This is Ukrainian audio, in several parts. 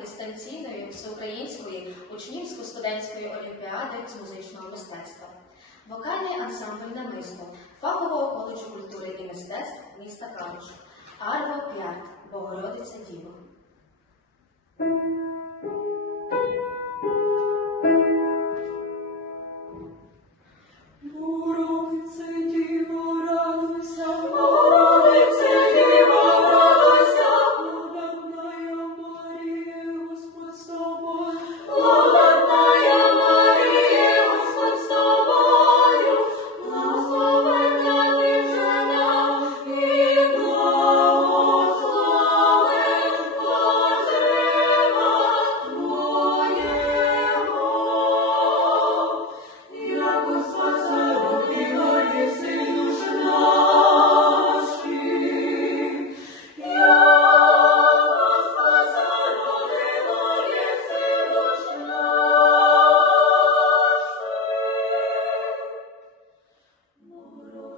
дистанційної всеукраїнської учнівсько-студентської олімпіади з музичного мистецтва. Вокальний ансамбль намисто фахового коледжу культури і мистецтв міста Калуш. Арво П'ят Богородиця Діва.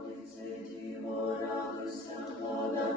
Богородице, Діво, радуйся, благодать.